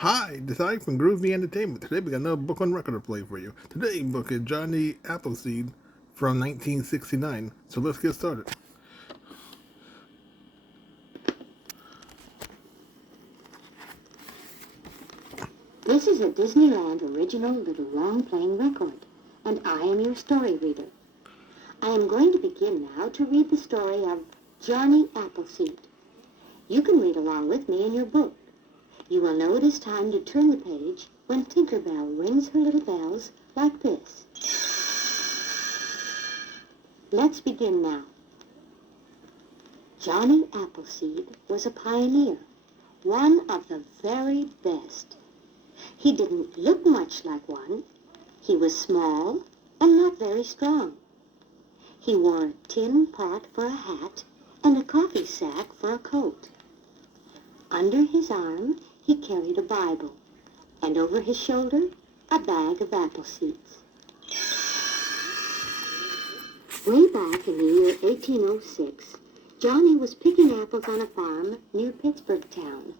Hi, this is Ike from Groovy Entertainment. Today we got another book on record to play for you. Today's book is Johnny Appleseed from 1969. So let's get started. This is a Disneyland original little long-playing record, and I am your story reader. I am going to begin now to read the story of Johnny Appleseed. You can read along with me in your book. You will know it is time to turn the page when Tinker Bell rings her little bells like this. Let's begin now. Johnny Appleseed was a pioneer, one of the very best. He didn't look much like one. He was small and not very strong. He wore a tin pot for a hat and a coffee sack for a coat. Under his arm, he carried a Bible, and over his shoulder, a bag of apple seeds. Way back in the year 1806, Johnny was picking apples on a farm near Pittsburgh town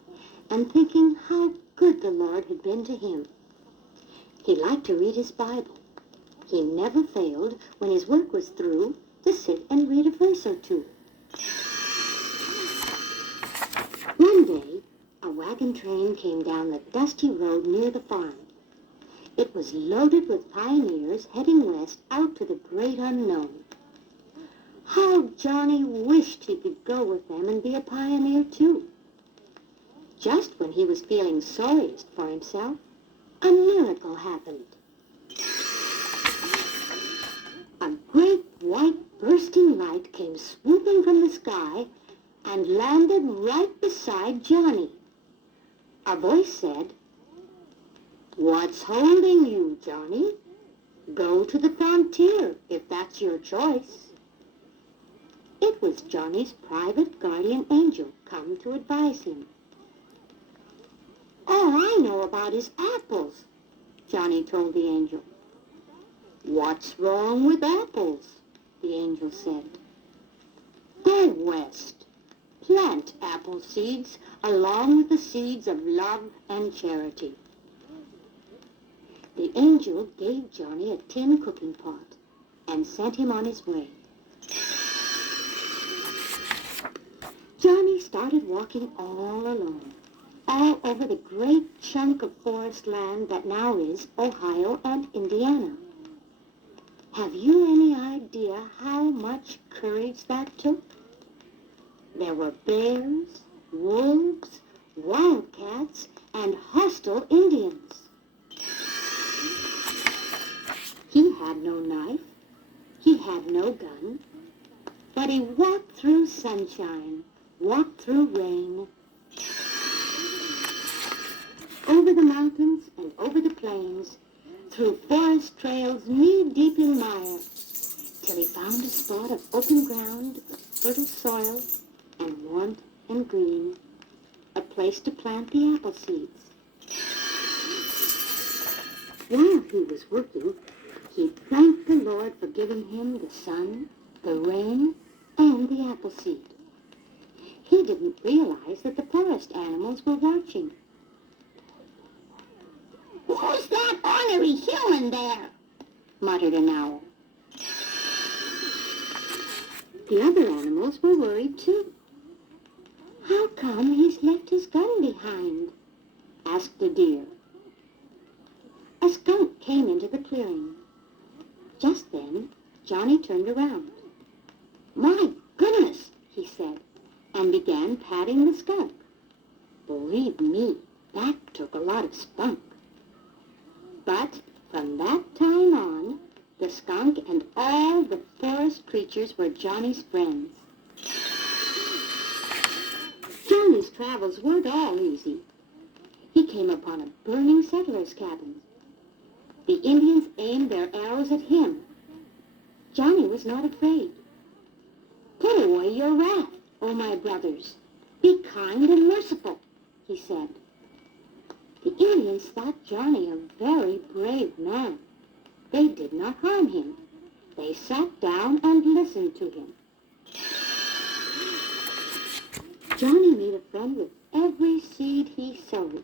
and thinking how good the Lord had been to him. He liked to read his Bible. He never failed, when his work was through, to sit and read a verse or two. One day, a wagon train came down the dusty road near the farm. It was loaded with pioneers heading west out to the great unknown. How Johnny wished he could go with them and be a pioneer too. Just when he was feeling sorriest for himself, a miracle happened. A great white bursting light came swooping from the sky and landed right beside Johnny. A voice said, "What's holding you, Johnny? Go to the frontier, if that's your choice." It was Johnny's private guardian angel come to advise him. "All I know about is apples," Johnny told the angel. "What's wrong with apples?" the angel said. "Go west. Plant apple seeds along with the seeds of love and charity." The angel gave Johnny a tin cooking pot and sent him on his way. Johnny started walking all alone, all over the great chunk of forest land that now is Ohio and Indiana. Have you any idea how much courage that took? There were bears, wolves, wildcats, and hostile Indians. He had no knife, he had no gun, but he walked through sunshine, walked through rain, over the mountains and over the plains, through forest trails knee-deep in mire, till he found a spot of open ground with fertile soil and warmth and green, a place to plant the apple seeds. While he was working, he thanked the Lord for giving him the sun, the rain, and the apple seed. He didn't realize that the forest animals were watching. "Who's that ornery human there?" muttered an owl. The other animals were worried too. "How come he's left his gun behind?" asked a deer. A skunk came into the clearing. Just then, Johnny turned around. "My goodness," he said, and began patting the skunk. Believe me, that took a lot of spunk. But from that time on, the skunk and all the forest creatures were Johnny's friends. Johnny's travels weren't all easy. He came upon a burning settler's cabin. The Indians aimed their arrows at him. Johnny was not afraid. "Put away your wrath, O my brothers. Be kind and merciful," he said. The Indians thought Johnny a very brave man. They did not harm him. They sat down and listened to him. Johnny made a friend with every seed he sowed.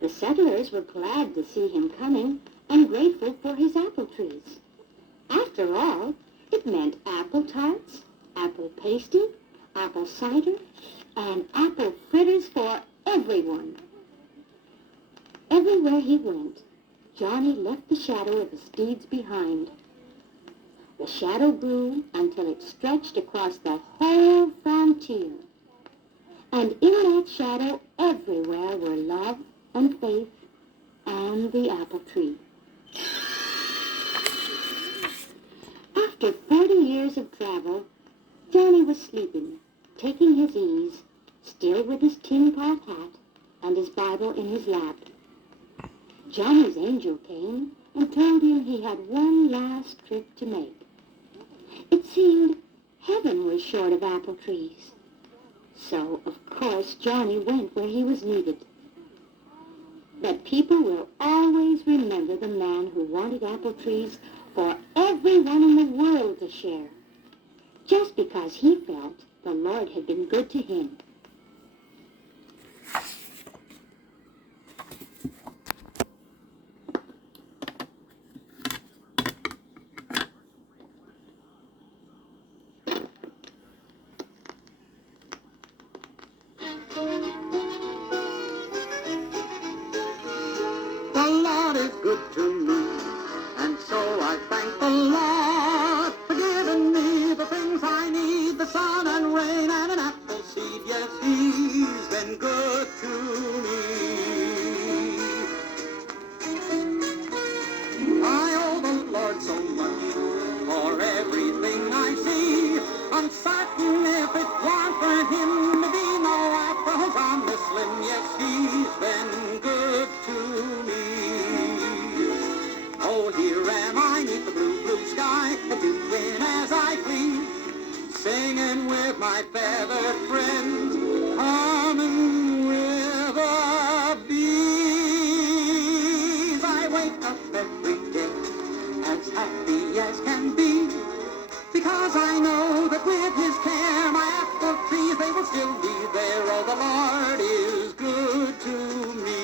The settlers were glad to see him coming and grateful for his apple trees. After all, it meant apple tarts, apple pasty, apple cider, and apple fritters for everyone. Everywhere he went, Johnny left the shadow of his deeds behind. The shadow grew until it stretched across the whole frontier. And in that shadow, everywhere were love and faith and the apple tree. After 40 years of travel, Johnny was sleeping, taking his ease, still with his tin pot hat and his Bible in his lap. Johnny's angel came and told him he had one last trip to make. It seemed heaven was short of apple trees. So, of course, Johnny went where he was needed. But people will always remember the man who wanted apple trees for everyone in the world to share, just because he felt the Lord had been good to him. The Lord is good to me, and so I thank the Lord for giving me the things I need, the sun and rain and an apple seed. Yes, He's been good to me. I owe the Lord so much for everything I see. Uncertain if it weren't for Him to be no apples on this limb. Yes, He's been good to me. Oh, here am I neath the blue, blue sky, doing as I please, singing with my feathered friends, humming with the bees. I wake up every day as happy as can be, because I know that with His care my apple trees, they will still be there. Oh, the Lord is good to me.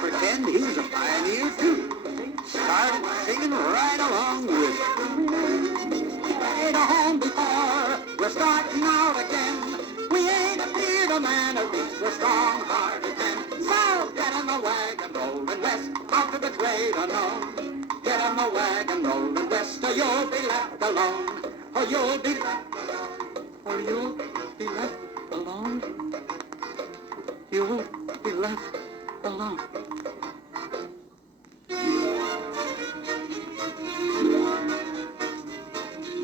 Pretend he was a pioneer too. Started singing right along with it. Ain't a home before, we're starting out again. We ain't afeard of man, at least we're strong-hearted men. So get in the wagon, rolling west, out to the great unknown. Get in the wagon, rolling west, or you'll be left alone. Or you'll be left alone. Or you'll be left alone. You'll be left alone.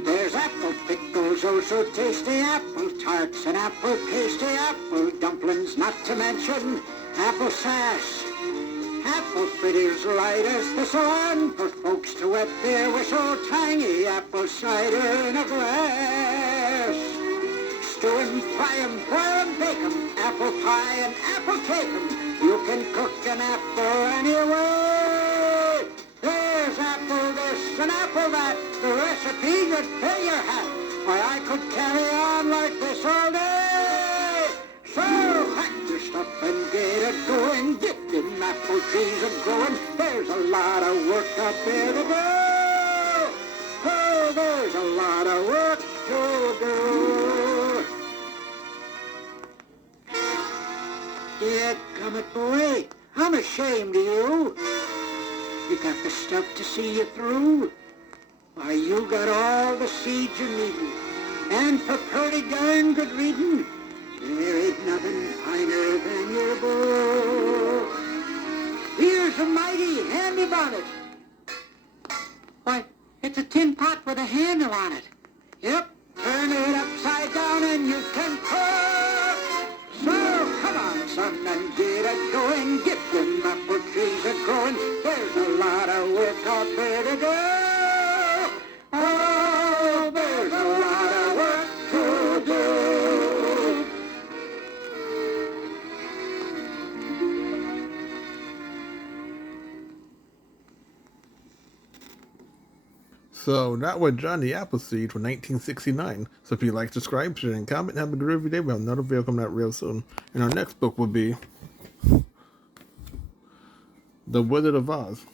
There's apple pickles, oh so tasty, apple tarts and apple pasty, apple dumplings, not to mention apple sash. Apple fritters light as thistle, and for folks to wet their whistle, tangy apple cider in a glass. Stew 'em, fry 'em, boil 'em, bake 'em, apple pie and apple cake 'em. You can cook an apple anyway. There's apple this and apple that, the recipe you'd fill your hat. Why, I could carry on like this all day. So pack your stuff and get it going. Get them apple trees a-growing. There's a lot of work out there to do. Oh, there's a lot of work to do. Dadgummit, boy, I'm ashamed of you. You got the stuff to see you through. Why, you got all the seeds you need. And for pretty darn good reading, there ain't nothing finer than your book. Here's a mighty handy bonnet. Why, It's a tin pot with a handle on it. Yep, turn it upside down and you can cook. So come on, son, and get it going. Get them apple trees a-growing. There's a lot of work out there to do. Oh, there's a lot of work to do. So that was Johnny Appleseed from 1969. So if you like, subscribe, share, and comment, and have a good review day. We'll have another video coming out real soon. And our next book will be The Wizard of Oz.